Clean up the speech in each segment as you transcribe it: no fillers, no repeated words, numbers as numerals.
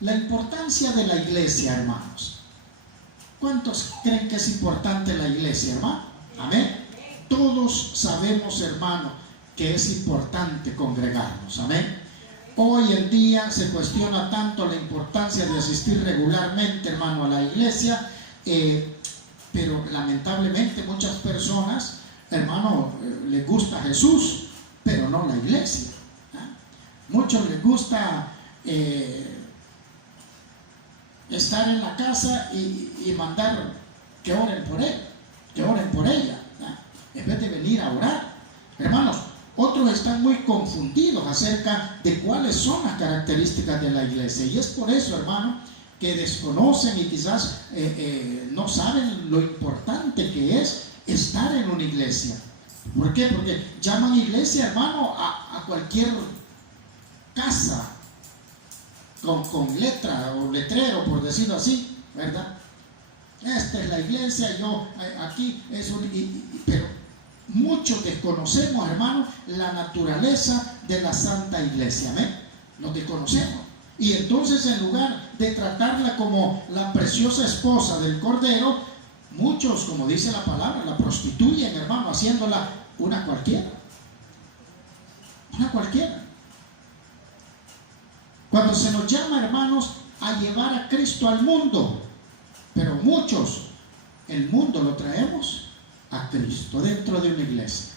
La importancia de la iglesia, hermanos. ¿Cuántos creen que es importante la iglesia, hermano? Amén. Todos sabemos, hermano, que es importante congregarnos. Amén. Hoy en día se cuestiona tanto la importancia de asistir regularmente, hermano, a la iglesia, pero lamentablemente muchas personas, hermano, les gusta Jesús, pero no la iglesia. Muchos les gusta estar en la casa y mandar que oren por él, que oren por ella, en vez de venir a orar. Hermanos, otros están muy confundidos acerca de cuáles son las características de la iglesia, y es por eso, hermano, que desconocen y quizás no saben lo importante que es estar en una iglesia. ¿Por qué? Porque llaman iglesia, hermano, a cualquier casa con letra o letrero, por decirlo así, ¿verdad? Esta es la iglesia, yo aquí es pero muchos desconocemos, hermano, la naturaleza de la Santa Iglesia. ¿Amén? Nos desconocemos. Y entonces, en lugar de tratarla como la preciosa esposa del Cordero, muchos, como dice la palabra, la prostituyen, hermano, haciéndola una cualquiera. Una cualquiera. Cuando se nos llama, hermanos, a llevar a Cristo al mundo, pero muchos, el mundo lo traemos a Cristo dentro de una iglesia.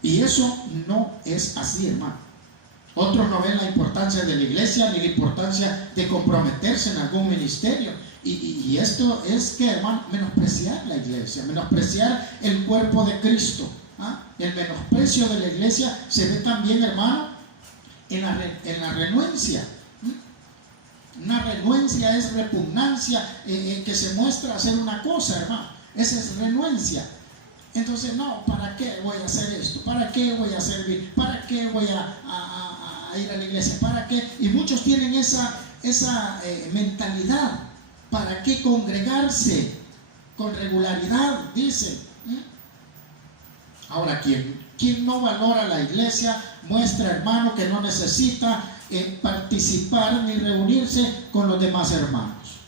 Y eso no es así, hermano. Otros no ven la importancia de la iglesia ni la importancia de comprometerse en algún ministerio. Y esto es que, hermano, menospreciar la iglesia, menospreciar el cuerpo de Cristo. El menosprecio de la iglesia se ve también, hermano, en la renuencia. Una renuencia es repugnancia que se muestra hacer una cosa, hermano. Esa es renuencia. Entonces, no, ¿para qué voy a hacer esto? ¿Para qué voy a servir? ¿Para qué voy a ir a la iglesia? ¿Para qué? Y muchos tienen esa mentalidad. ¿Para qué congregarse con regularidad? Dicen. Ahora, quien no valora la iglesia muestra, hermano, que no necesita participar ni reunirse con los demás hermanos.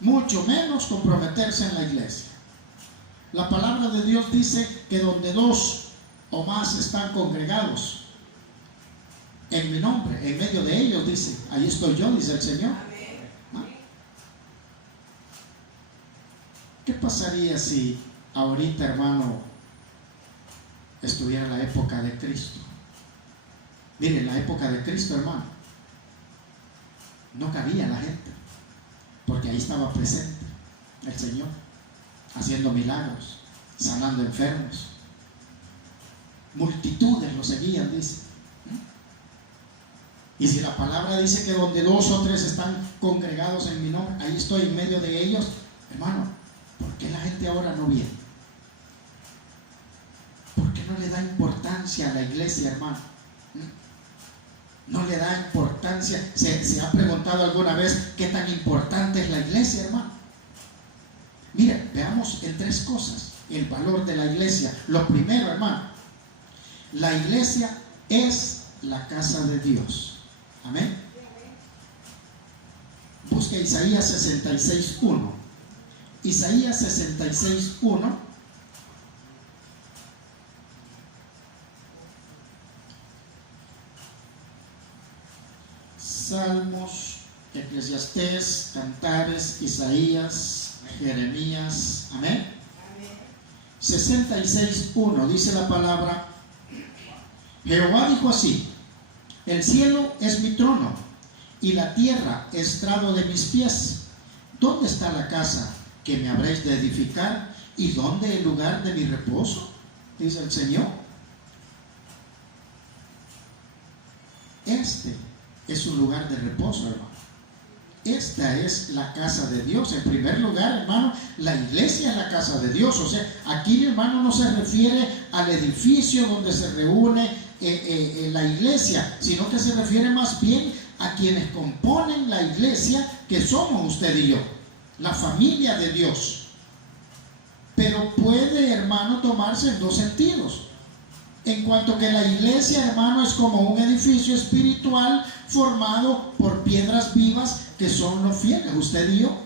Mucho menos comprometerse en la iglesia. La palabra de Dios dice que donde dos o más están congregados en mi nombre, en medio de ellos, dice, ahí estoy yo, dice el Señor. ¿Qué pasaría si ahorita, hermano, estuviera la época de Cristo? Miren, la época de Cristo, hermano, no cabía la gente, porque ahí estaba presente el Señor, haciendo milagros, sanando enfermos. Multitudes lo seguían, dice. Y si la palabra dice que donde dos o tres están congregados en mi nombre, ahí estoy en medio de ellos, hermano, ¿por qué la gente ahora no viene? ¿Por qué no le da importancia a la iglesia, hermano? No le da importancia. ¿Se ha preguntado alguna vez qué tan importante es la iglesia, hermano? Miren, veamos en tres cosas el valor de la iglesia. Lo primero, hermano, la iglesia es la casa de Dios. Amén. Busque Isaías 66:1. Isaías 66:1. Salmos, Eclesiastés, Cantares, Isaías, Jeremías. Amén. 66:1 dice la palabra: Jehová dijo así: el cielo es mi trono y la tierra estrado de mis pies. ¿Dónde está la casa que me habréis de edificar? ¿Y dónde el lugar de mi reposo? Dice el Señor. Este es un lugar de reposo, hermano. Esta es la casa de Dios. En primer lugar, hermano, la iglesia es la casa de Dios. O sea, aquí, hermano, no se refiere al edificio donde se reúne la iglesia, sino que se refiere más bien a quienes componen la iglesia, que somos usted y yo, la familia de Dios. Pero puede, hermano, tomarse en dos sentidos. En cuanto que la iglesia, hermano, es como un edificio espiritual formado por piedras vivas que son los fieles, usted y yo.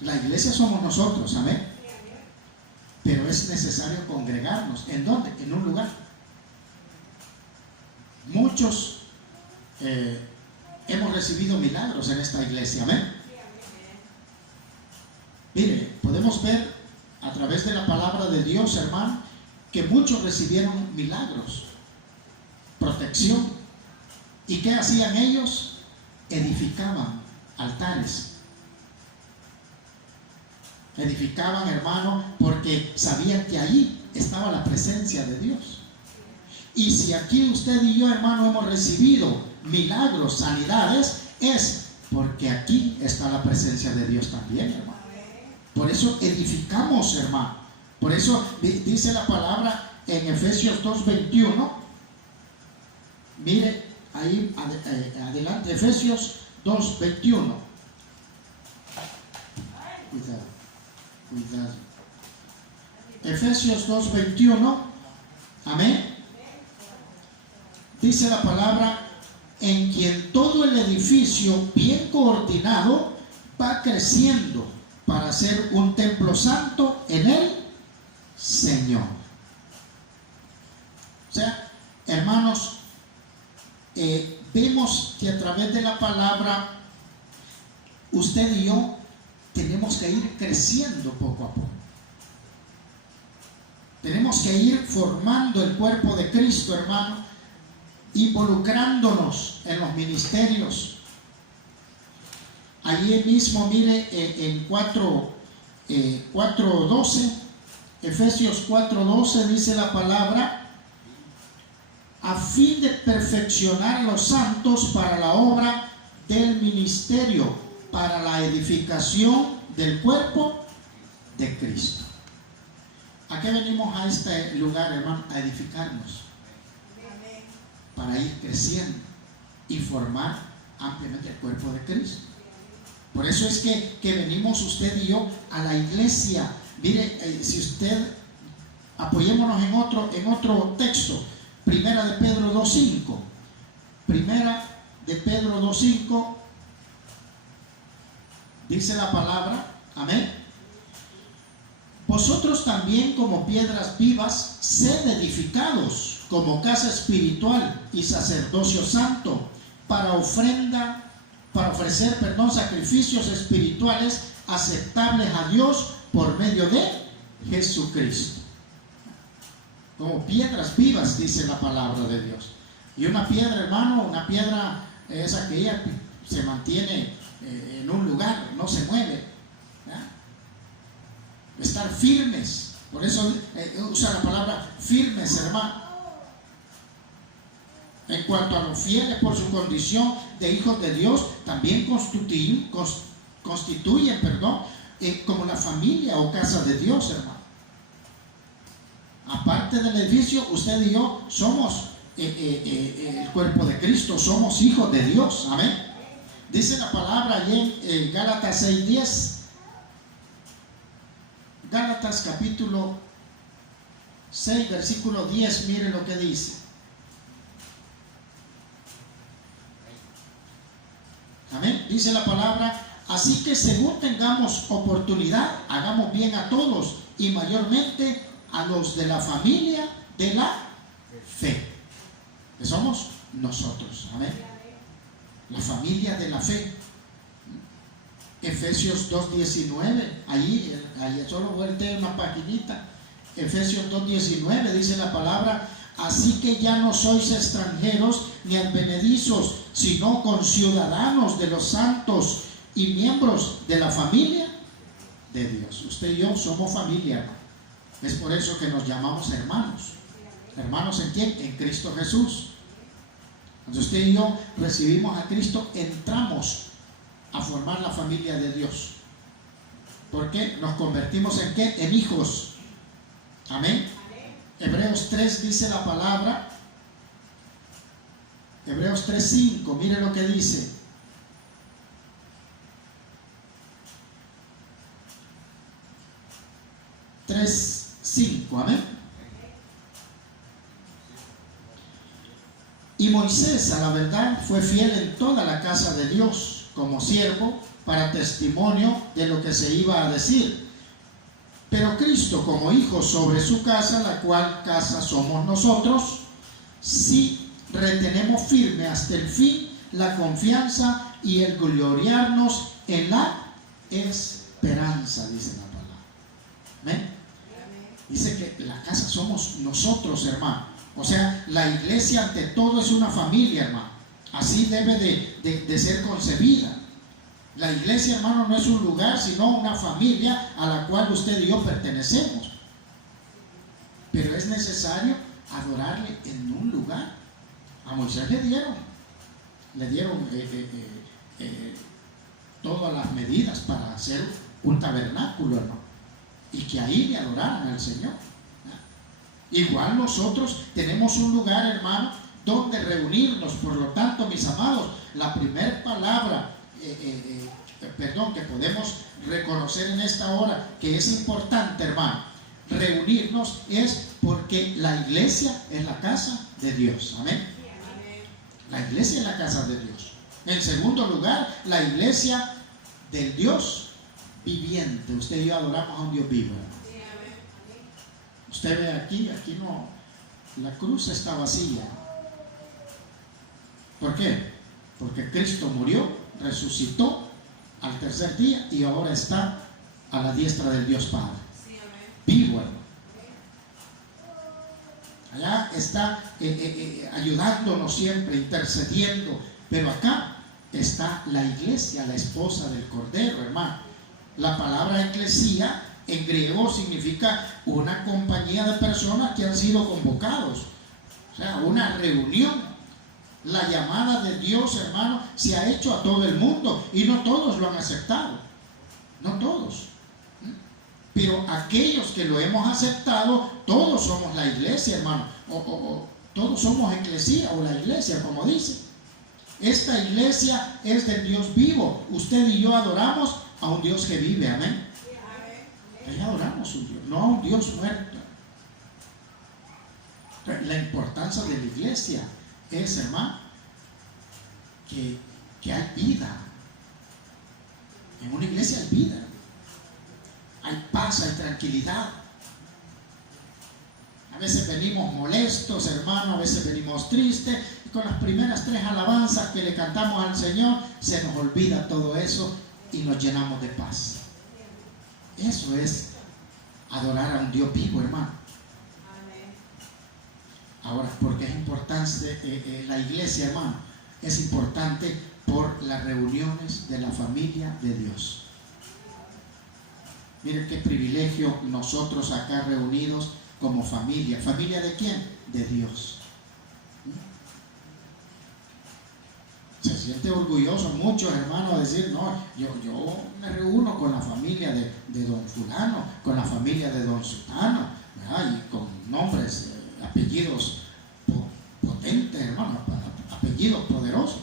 La iglesia somos nosotros, amén. Pero es necesario congregarnos. ¿En dónde? En un lugar. Muchos hemos recibido milagros en esta iglesia, amén. Mire, podemos ver a través de la palabra de Dios, hermano, que muchos recibieron milagros, protección. ¿Y qué hacían ellos? Edificaban altares. Edificaban, hermano, porque sabían que allí estaba la presencia de Dios. Y si aquí usted y yo, hermano, hemos recibido milagros, sanidades, es porque aquí está la presencia de Dios también, hermano. Por eso edificamos, hermano. Por eso dice la palabra en Efesios 2:21. Mire ahí adelante, Efesios 2:21. Cuidado. Efesios 2:21. Amén. Dice la palabra: en quien todo el edificio bien coordinado va creciendo para ser un templo santo en el Señor. O sea, hermanos, vemos que a través de la palabra usted y yo tenemos que ir creciendo poco a poco. Tenemos que ir formando el cuerpo de Cristo, hermano, involucrándonos en los ministerios. Allí mismo, mire, en 4:12, Efesios 4:12 dice la palabra: a fin de perfeccionar a los santos para la obra del ministerio, para la edificación del cuerpo de Cristo. ¿A qué venimos a este lugar, hermano? A edificarnos, para ir creciendo y formar ampliamente el cuerpo de Cristo. Por eso es que venimos usted y yo a la iglesia. Mire, si usted, apoyémonos en otro texto, Primera de Pedro 2:5. Primera de Pedro 2:5 dice la palabra, amén: vosotros también, como piedras vivas, sed edificados como casa espiritual y sacerdocio santo, para ofrecer sacrificios espirituales aceptables a Dios por medio de Jesucristo. Como piedras vivas, dice la palabra de Dios. Y una piedra, hermano, una piedra es aquella que se mantiene en un lugar, no se mueve, ¿verdad? Estar firmes. Por eso usa la palabra firmes, hermano. En cuanto a los fieles, por su condición de hijos de Dios, también constituyen, como la familia o casa de Dios, hermano. Aparte del edificio, usted y yo somos el cuerpo de Cristo, somos hijos de Dios, amén. Dice la palabra allí en Gálatas 6:10. Gálatas capítulo 6, versículo 10, mire lo que dice. Amén. Dice la palabra: así que según tengamos oportunidad, hagamos bien a todos, y mayormente a los de la familia de la fe, que somos nosotros. Amén. La familia de la fe. Efesios 2:19, ahí solo vuelve una paginita. Efesios 2:19 dice la palabra: así que ya no sois extranjeros ni advenedizos, sino conciudadanos de los santos y miembros de la familia de Dios. Usted y yo somos familia, hermano. Es por eso que nos llamamos hermanos. ¿Hermanos en quién? En Cristo Jesús. Cuando usted y yo recibimos a Cristo, entramos a formar la familia de Dios. ¿Por qué? Nos convertimos en ¿qué? En hijos. Amén. Hebreos 3 dice la palabra. Hebreos 3:5, mire lo que dice. Hebreos 3:5, amén. Y Moisés, a la verdad, fue fiel en toda la casa de Dios como siervo para testimonio de lo que se iba a decir. Pero Cristo como hijo sobre su casa, la cual casa somos nosotros, si retenemos firme hasta el fin la confianza y el gloriarnos en la esperanza, dice la palabra. ¿Amén? Dice que la casa somos nosotros, hermano. O sea, la iglesia ante todo es una familia, hermano. Así debe de ser concebida. La iglesia, hermano, no es un lugar, sino una familia a la cual usted y yo pertenecemos. Pero es necesario adorarle en un lugar. A Moisés le dieron todas las medidas para hacer un tabernáculo, hermano, y que ahí le adoraran al Señor. Igual nosotros tenemos un lugar, hermano, donde reunirnos. Por lo tanto, mis amados, la primera palabra que podemos reconocer en esta hora que es importante, hermano, reunirnos, es porque la iglesia es la casa de Dios. Amén. La iglesia es la casa de Dios. En segundo lugar, la iglesia del Dios viviente. Usted y yo adoramos a un Dios vivo. Usted ve aquí no, la cruz está vacía. ¿Por qué? Porque Cristo murió, resucitó al tercer día y ahora está a la diestra del Dios Padre. Vivo, hermano. Allá está ayudándonos siempre, intercediendo. Pero acá está la iglesia, la esposa del Cordero, hermano. La palabra eclesía en griego significa una compañía de personas que han sido convocados. O sea, una reunión. La llamada de Dios, hermano, se ha hecho a todo el mundo y no todos lo han aceptado. No todos. Pero aquellos que lo hemos aceptado, todos somos la iglesia, hermano. Todos somos eclesía o la iglesia, como dice. Esta iglesia es del Dios vivo. Usted y yo adoramos a un Dios que vive. Amén. Ahí adoramos a un Dios, no a un Dios muerto. La importancia de la iglesia es, hermano, que hay vida. En una iglesia hay vida. Hay paz, hay tranquilidad. A veces venimos molestos, hermano, a veces venimos tristes, y con las primeras 3 alabanzas que le cantamos al Señor, se nos olvida todo eso y nos llenamos de paz. Eso es adorar a un Dios vivo, hermano. Ahora, ¿por qué es importante la iglesia, hermano? Es importante por las reuniones de la familia de Dios. Miren qué privilegio nosotros acá reunidos como familia. ¿Familia de quién? De Dios. Se siente orgulloso muchos hermanos a decir, no, yo me reúno con la familia de don fulano, con la familia de don sultano, ¿verdad? Y con nombres, apellidos potentes, hermano, apellidos poderosos.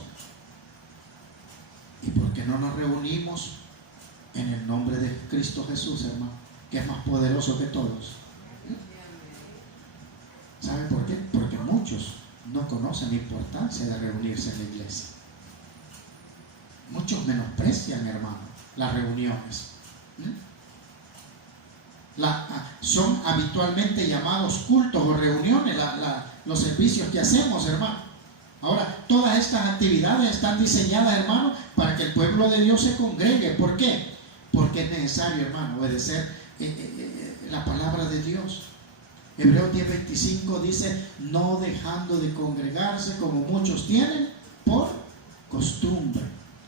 ¿Y por qué no nos reunimos en el nombre de Cristo Jesús, hermano, que es más poderoso que todos? ¿Saben por qué? Porque muchos no conocen la importancia de reunirse en la iglesia. Muchos menosprecian, hermano, las reuniones. Son habitualmente llamados cultos o reuniones, los servicios que hacemos, hermano. Ahora, todas estas actividades están diseñadas, hermano, para que el pueblo de Dios se congregue. ¿Por qué? Porque es necesario, hermano, obedecer la palabra de Dios. Hebreos 10:25 dice, no dejando de congregarse como muchos tienen por costumbre.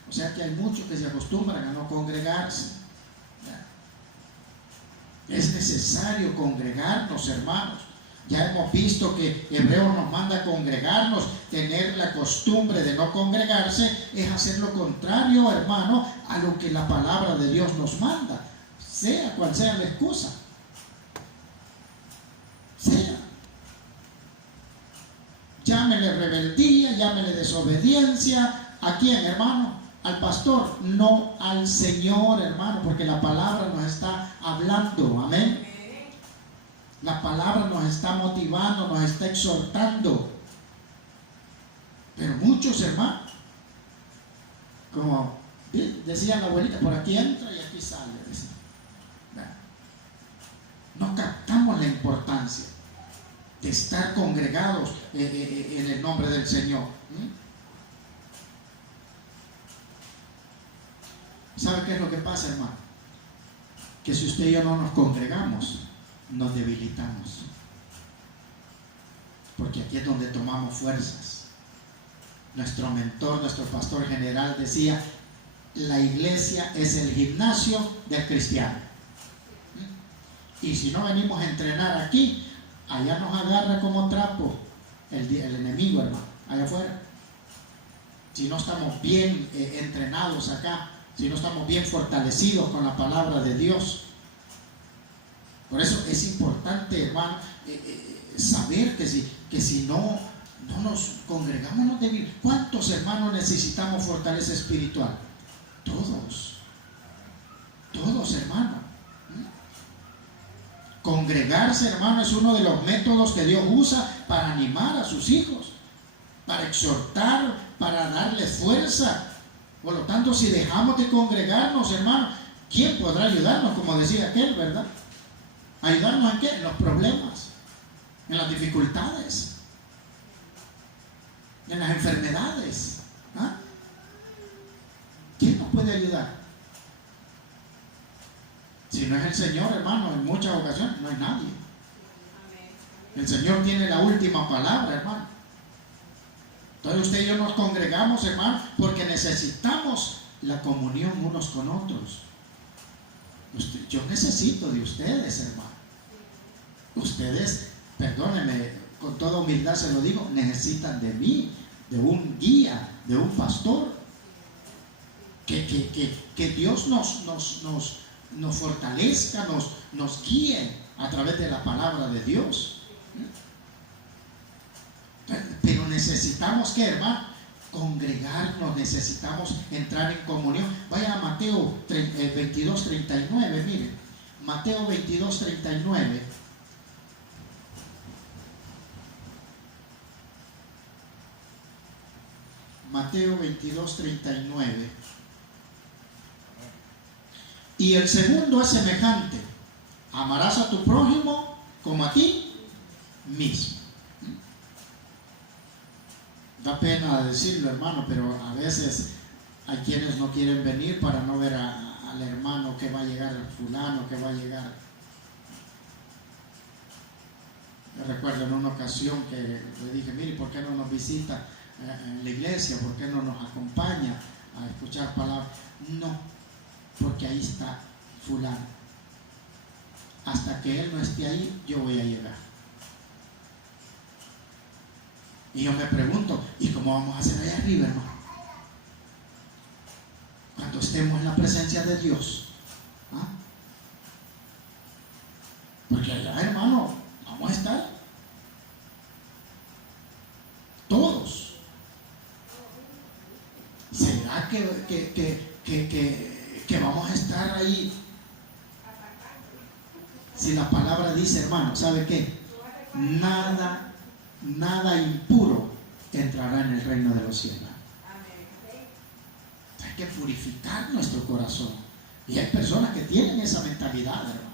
O sea que hay muchos que se acostumbran a no congregarse. Es necesario congregarnos, hermanos. Ya hemos visto que Hebreos nos manda a congregarnos. Tener la costumbre de no congregarse es hacer lo contrario, hermano, a lo que la palabra de Dios nos manda, sea cual sea la excusa. Sea. Llámele rebeldía, llámele desobediencia. ¿A quién, hermano? Al pastor, no al Señor, hermano, porque la palabra nos está hablando. Amén. La palabra nos está motivando, nos está exhortando. Pero muchos, hermanos, como decía la abuelita, por aquí entra y aquí sale. No captamos la importancia de estar congregados en el nombre del Señor. ¿Sabe qué es lo que pasa, hermano? Que si usted y yo no nos congregamos, nos debilitamos. Porque aquí es donde tomamos fuerzas. Nuestro mentor, nuestro pastor general decía, la iglesia es el gimnasio del cristiano. Y si no venimos a entrenar aquí, allá nos agarra como trapo el enemigo, hermano, allá afuera. Si no estamos bien entrenados acá, si no estamos bien fortalecidos con la palabra de Dios. Por eso es importante, hermano, saber que si no nos congregamos, no debemos. ¿Cuántos hermanos necesitamos fortaleza espiritual? Todos, hermano. Congregarse, hermano, es uno de los métodos que Dios usa para animar a sus hijos, para exhortar, para darle fuerza. Por lo tanto, si dejamos de congregarnos, hermano, ¿quién podrá ayudarnos? Como decía aquel, ¿verdad? ¿Ayudarnos en qué? En los problemas, en las dificultades, en las enfermedades. ¿Ah? ¿Quién nos puede ayudar? Si no es el Señor, hermano, en muchas ocasiones no hay nadie. El Señor tiene la última palabra, hermano. Entonces usted y yo nos congregamos, hermano, porque necesitamos la comunión unos con otros. Yo necesito de ustedes, hermano. Ustedes, perdónenme, con toda humildad se lo digo, necesitan de mí, de un guía, de un pastor. Que Dios nos fortalezca, nos guíe a través de la palabra de Dios. Pero necesitamos, ¿qué, hermano? Congregarnos, necesitamos entrar en comunión. Vaya a Mateo 22:39, miren, Mateo 22:39. Mateo 22:39. Y el segundo es semejante: amarás a tu prójimo como a ti mismo. Da pena decirlo, hermano, pero a veces hay quienes no quieren venir para no ver al hermano que va a llegar, fulano que va a llegar. Yo recuerdo en una ocasión que le dije, mire, ¿por qué no nos visita en la iglesia? ¿Por qué no nos acompaña a escuchar palabras? No, porque ahí está fulano. Hasta que él no esté ahí, yo voy a llegar. Y yo me pregunto, ¿y cómo vamos a hacer allá arriba, hermano? Cuando estemos en la presencia de Dios. ¿Ah? Porque allá, hermano, vamos a estar todos. ¿Será que vamos a estar ahí? Si la palabra dice, hermano, ¿sabe qué? Nada impuro entrará en el reino de los cielos. Hay que purificar nuestro corazón. Y hay personas que tienen esa mentalidad, hermano.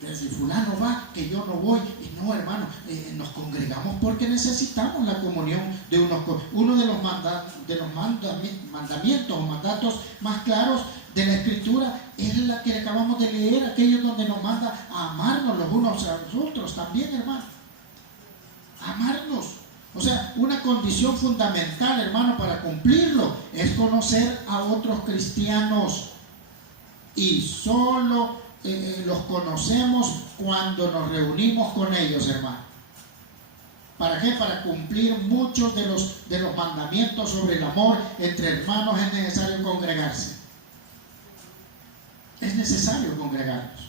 Que si fulano va, que yo no voy. Y no, hermano, nos congregamos porque necesitamos la comunión de uno de los mandamientos o mandatos más claros de la Escritura es la que acabamos de leer, aquello donde nos manda a amarnos los unos a los otros también, hermano. Amarnos. O sea, una condición fundamental, hermano, para cumplirlo es conocer a otros cristianos. Y solo los conocemos cuando nos reunimos con ellos, hermano. ¿Para qué? Para cumplir muchos de los mandamientos sobre el amor entre hermanos es necesario congregarse. Es necesario congregarnos.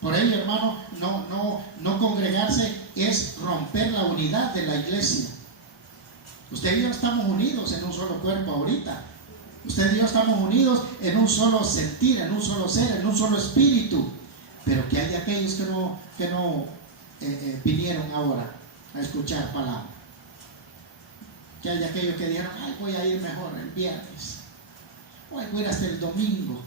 Por ello, hermano, no congregarse es romper la unidad de la iglesia. Usted y yo estamos unidos en un solo cuerpo ahorita. Usted y yo estamos unidos en un solo sentir, en un solo ser, en un solo espíritu. Pero que hay aquellos que no vinieron ahora a escuchar palabra. Que hay aquellos que dijeron, ay, voy a ir mejor el viernes, ay, voy a ir hasta el domingo.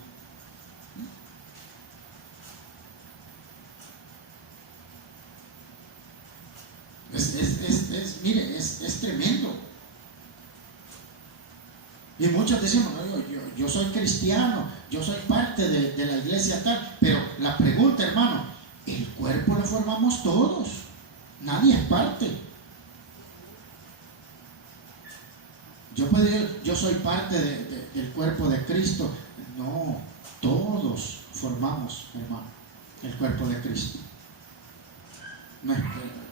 Mire, es tremendo. Y muchos decimos, no, yo soy cristiano, yo soy parte de la iglesia tal, pero la pregunta, hermano, el cuerpo lo formamos todos, nadie es parte. Yo puedo decir, yo soy parte del cuerpo de Cristo. No, todos formamos, hermano, el cuerpo de Cristo. No es que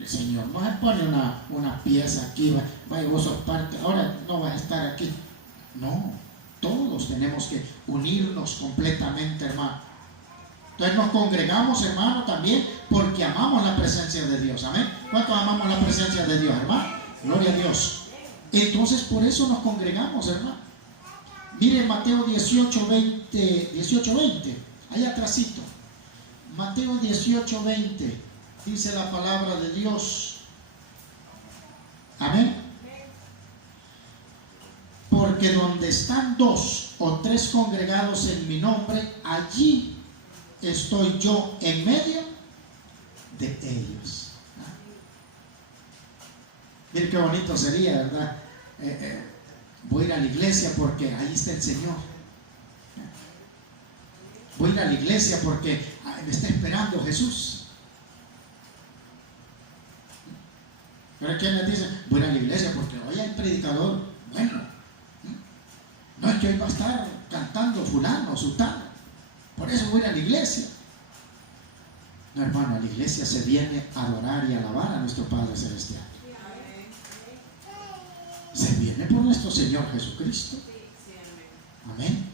el Señor no se pone una pieza aquí, vaya, vos sos parte, ahora no vas a estar aquí. No, todos tenemos que unirnos completamente, hermano. Entonces nos congregamos, hermano, también porque amamos la presencia de Dios. Amén. ¿Cuántos amamos la presencia de Dios, hermano? Gloria a Dios. Entonces por eso nos congregamos, hermano. Mire Mateo 18:20, allá atrásito. Mateo 18:20, dice la palabra de Dios. Amén. Porque donde están 2 o 3 congregados en mi nombre, allí estoy yo en medio de ellos. Miren qué bonito sería, ¿verdad? Voy a ir a la iglesia porque ahí está el Señor. Voy a ir a la iglesia porque me está esperando Jesús. Pero quienes dicen, voy a ir a la iglesia porque hoy hay predicador. Bueno, no es que hoy va a estar cantando fulano o sutano, por eso voy a ir a la iglesia. No, hermano, a la iglesia se viene a adorar y alabar a nuestro Padre Celestial. Se viene por nuestro Señor Jesucristo. Amén.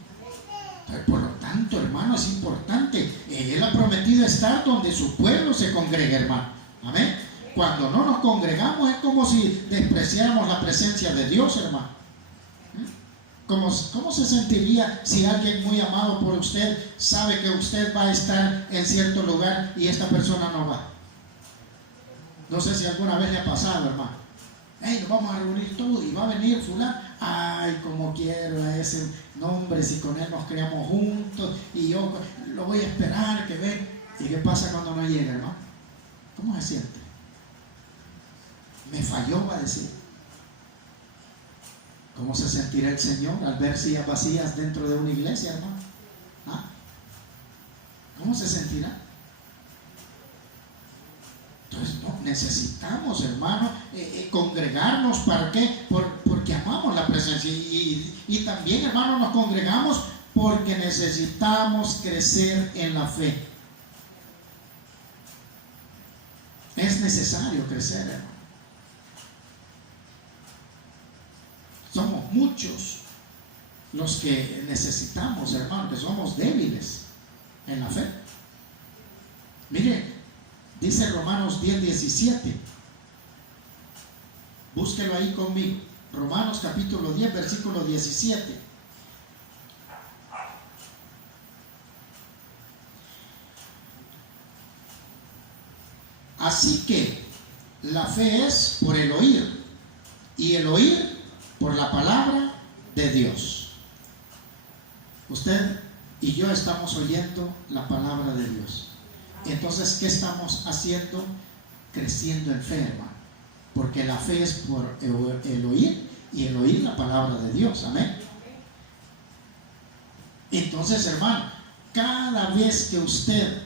Entonces, por lo tanto, hermano, es importante. Él ha prometido estar donde su pueblo se congrega, hermano. Amén. Cuando no nos congregamos es como si despreciáramos la presencia de Dios, hermano. ¿Cómo se sentiría si alguien muy amado por usted sabe que usted va a estar en cierto lugar y esta persona no va? No sé si alguna vez le ha pasado, hermano. Hey, nos vamos a reunir todos y va a venir fulano. Ay, como quiero a ese nombre, si con él nos creamos juntos y yo lo voy a esperar que venga. ¿Y qué pasa cuando no llega, hermano? ¿Cómo se siente? Me falló, va a decir. ¿Cómo se sentirá el Señor al ver sillas vacías dentro de una iglesia, hermano? ¿Ah? ¿Cómo se sentirá? Entonces no, necesitamos, hermano, congregarnos. ¿Para qué? Porque amamos la presencia. Y también, hermano, nos congregamos porque necesitamos crecer en la fe. Es necesario crecer, hermano. Somos muchos los que necesitamos, hermano, que somos débiles en la fe. Mire, dice Romanos 10:17. Búsquelo ahí conmigo. Romanos capítulo 10, versículo 17. Así que la fe es por el oír, y el oír por la palabra de Dios. Usted y yo estamos oyendo la palabra de Dios. Entonces, ¿qué estamos haciendo? Creciendo en fe, hermano. Porque la fe es por el oír, y el oír la palabra de Dios. Amén. Entonces, hermano, cada vez que usted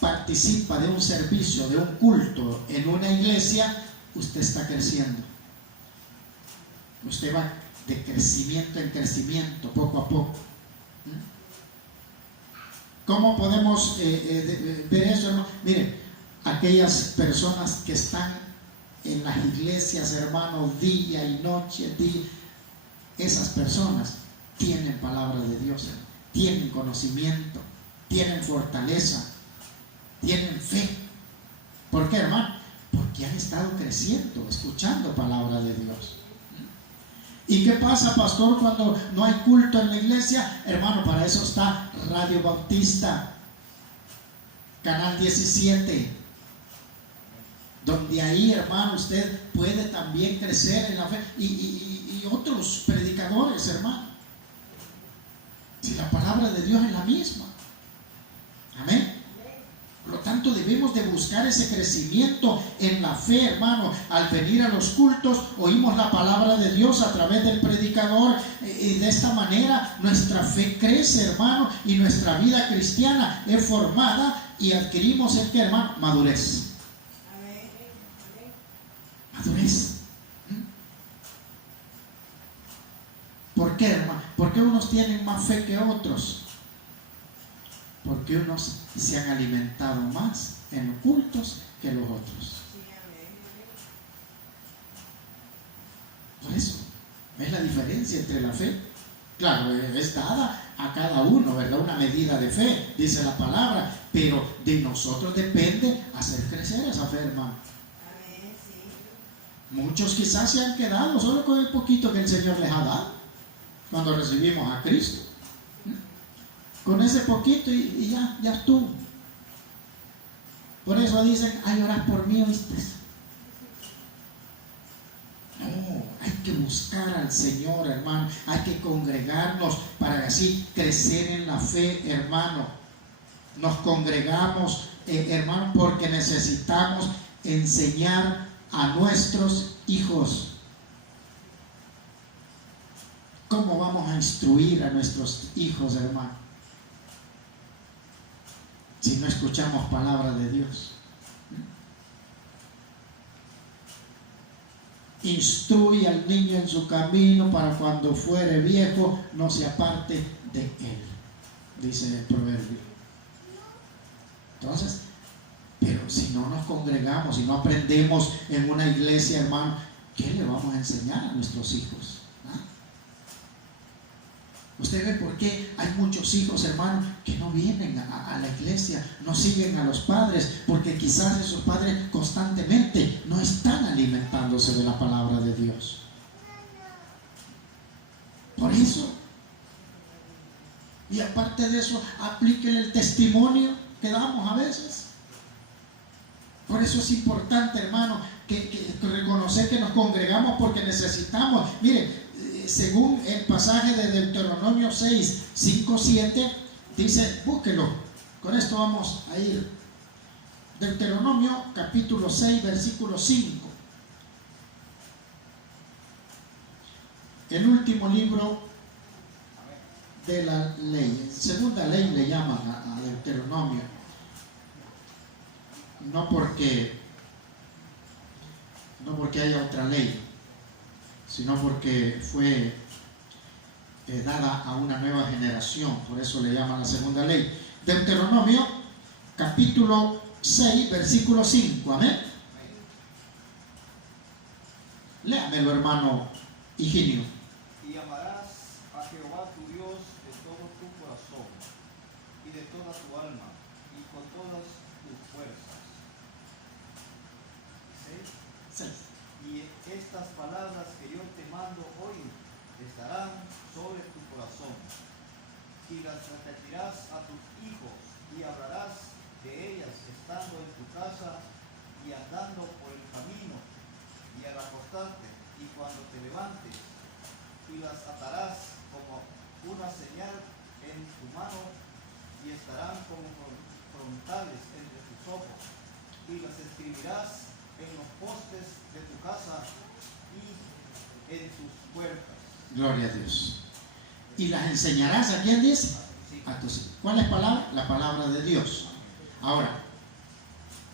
participa de un servicio, de un culto en una iglesia, usted está creciendo. Usted va de crecimiento en crecimiento, poco a poco. ¿Cómo podemos ver eso, hermano? Miren, aquellas personas que están en las iglesias, hermano, día y noche, esas personas tienen palabra de Dios, tienen conocimiento, tienen fortaleza, tienen fe. ¿Por qué, hermano? Porque han estado creciendo, escuchando palabra de Dios. ¿Y qué pasa, pastor, cuando no hay culto en la iglesia? Hermano, para eso está Radio Bautista, Canal 17, donde ahí, hermano, usted puede también crecer en la fe. Y otros predicadores, hermano. Si la palabra de Dios es la misma. Amén. Por lo tanto, debemos de buscar ese crecimiento en la fe, hermano. Al venir a los cultos, oímos la palabra de Dios a través del predicador, y de esta manera nuestra fe crece, hermano, y nuestra vida cristiana es formada y adquirimos el que, hermano, madurez. Madurez. ¿Por qué, hermano? ¿Por qué unos tienen más fe que otros? Porque unos se han alimentado más en los cultos que los otros. Por eso, es la diferencia entre la fe. Claro, es dada a cada uno, ¿verdad? Una medida de fe, dice la palabra, pero de nosotros depende hacer crecer esa fe, hermano. Muchos quizás se han quedado solo con el poquito que el Señor les ha dado cuando recibimos a Cristo. Con ese poquito y ya estuvo. Por eso dicen, ay, orad por mí, ¿oíste? No, hay que buscar al Señor, hermano. Hay que congregarnos para así crecer en la fe, hermano. Nos congregamos, hermano, porque necesitamos enseñar a nuestros hijos. ¿Cómo vamos a instruir a nuestros hijos, hermano? Si no escuchamos palabra de Dios. Instruye al niño en su camino, para cuando fuere viejo no se aparte de él, dice el proverbio. Entonces, pero si no nos congregamos, si no aprendemos en una iglesia, hermano, ¿qué le vamos a enseñar a nuestros hijos? Usted ve por qué hay muchos hijos, hermano, que no vienen a la iglesia, no siguen a los padres, porque quizás esos padres constantemente no están alimentándose de la palabra de Dios. Por eso. Y aparte de eso, apliquen el testimonio que damos a veces. Por eso es importante, hermano, que reconocer que nos congregamos, porque necesitamos. Mire, según el pasaje de Deuteronomio 6, 5, 7, dice, búsquelo. Con esto vamos a ir. Deuteronomio capítulo 6, versículo 5. El último libro de la ley. Segunda ley le llaman a Deuteronomio. No porque haya otra ley, sino porque fue dada a una nueva generación. Por eso le llaman la segunda ley. Deuteronomio capítulo 6, versículo 5. Amén. Léamelo, hermano Higinio. Y amarás a Jehová tu Dios de todo tu corazón y de toda tu alma y con todas tus fuerzas. 6. Y estas palabras que yo te mando hoy estarán sobre tu corazón, y las repetirás a tus hijos, y hablarás de ellas estando en tu casa y andando por el camino, y al acostarte y cuando te levantes, y las atarás como una señal en tu mano, y estarán como frontales entre tus ojos, y las escribirás en los postes de tu casa y en tus puertas. Gloria a Dios. Y las enseñarás, ¿a quién dice? A tus hijos. ¿Cuál es palabra? La palabra de Dios. Ahora,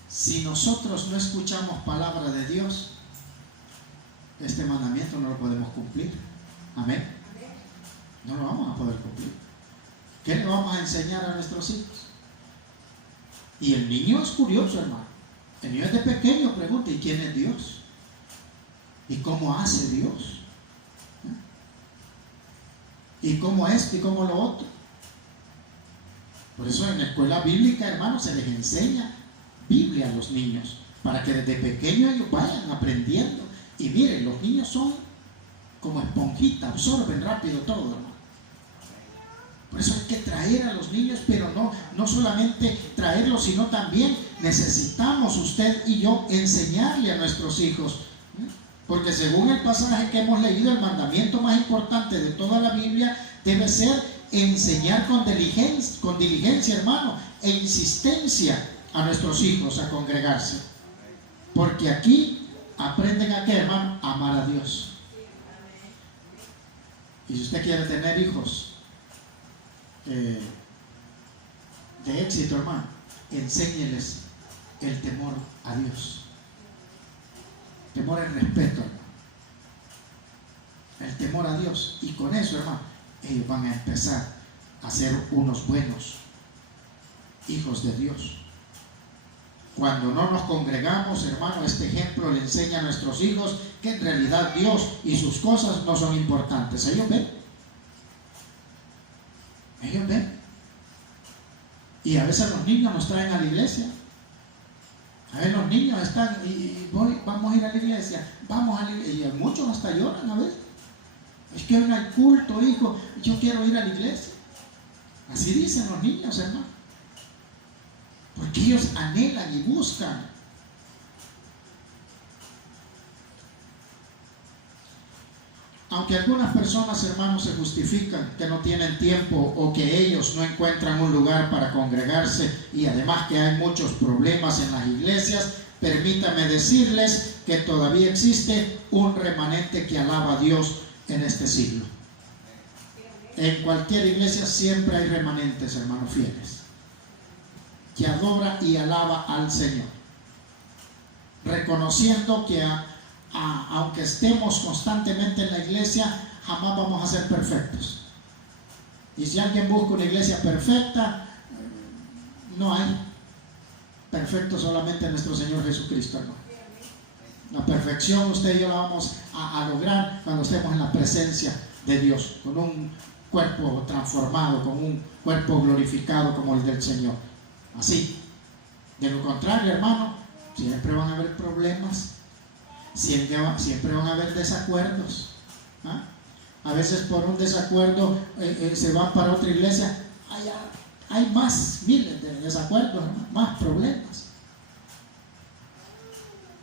si nosotros no escuchamos palabra de Dios, este mandamiento no lo podemos cumplir. Amén. No lo vamos a poder cumplir. ¿Qué le vamos a enseñar a nuestros hijos? Y el niño es curioso, hermano. El niño desde pequeño pregunta, ¿y quién es Dios? ¿Y cómo hace Dios? ¿Y cómo esto y cómo lo otro? Por eso en la escuela bíblica, hermano, se les enseña Biblia a los niños, para que desde pequeños ellos vayan aprendiendo. Y miren, los niños son como esponjitas, absorben rápido todo, hermano. Por eso hay que traer a los niños, pero no solamente traerlos, sino también necesitamos usted y yo enseñarle a nuestros hijos. Porque según el pasaje que hemos leído, el mandamiento más importante de toda la Biblia debe ser enseñar con diligencia, hermano, e insistencia a nuestros hijos a congregarse. Porque aquí aprenden a qué, hermano, amar a Dios. Y si usted quiere tener hijos de éxito, hermano, enséñeles el temor a Dios. Temor al respeto, hermano. El temor a Dios. Y con eso, hermano, ellos van a empezar a ser unos buenos hijos de Dios. Cuando no nos congregamos, hermano, este ejemplo le enseña a nuestros hijos que en realidad Dios y sus cosas no son importantes. Ellos ven. Ellos ven. Y a veces los niños nos traen a la iglesia. A ver, los niños están vamos a ir a la iglesia, vamos a la iglesia. Y muchos hasta lloran a veces. Es que no hay culto, hijo, yo quiero ir a la iglesia. Así dicen los niños, hermano. Porque ellos anhelan y buscan. Aunque algunas personas, hermanos, se justifican que no tienen tiempo o que ellos no encuentran un lugar para congregarse y además que hay muchos problemas en las iglesias, permítame decirles que todavía existe un remanente que alaba a Dios en este siglo. En cualquier iglesia siempre hay remanentes, hermanos fieles, que adora y alaba al Señor, reconociendo que aunque estemos constantemente en la iglesia, jamás vamos a ser perfectos. Y si alguien busca una iglesia perfecta, no hay. Perfecto solamente nuestro Señor Jesucristo, hermano. La perfección usted y yo la vamos a lograr cuando estemos en la presencia de Dios, con un cuerpo transformado, con un cuerpo glorificado como el del Señor. Así. De lo contrario, hermano, siempre van a haber problemas. Siempre van a haber desacuerdos. A veces por un desacuerdo se van para otra iglesia. Hay más miles de desacuerdos, más problemas.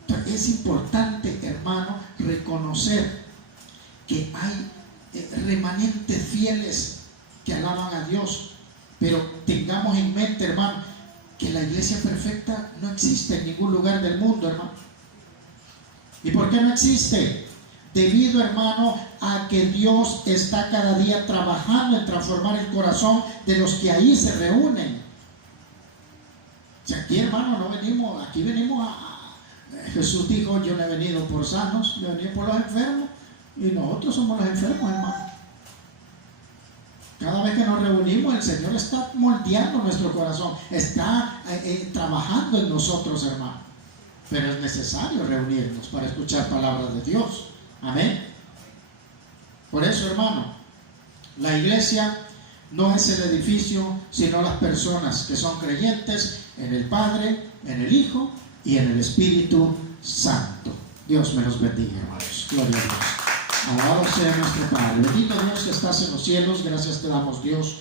Entonces es importante, hermano, reconocer que hay remanentes fieles que alaban a Dios. Pero tengamos en mente, hermano, que la iglesia perfecta no existe en ningún lugar del mundo, hermano. ¿Y por qué no existe? Debido, hermano, a que Dios está cada día trabajando en transformar el corazón de los que ahí se reúnen. Si aquí, hermano, no venimos, aquí venimos Jesús dijo, yo no he venido por sanos, yo he venido por los enfermos, y nosotros somos los enfermos, hermano. Cada vez que nos reunimos, el Señor está moldeando nuestro corazón, está trabajando en nosotros, hermano. Pero es necesario reunirnos para escuchar palabras de Dios. Amén. Por eso, hermano, la iglesia no es el edificio, sino las personas que son creyentes en el Padre, en el Hijo y en el Espíritu Santo. Dios me los bendiga, hermanos. Gloria a Dios. Alabado sea nuestro Padre. Bendito Dios que estás en los cielos. Gracias te damos, Dios,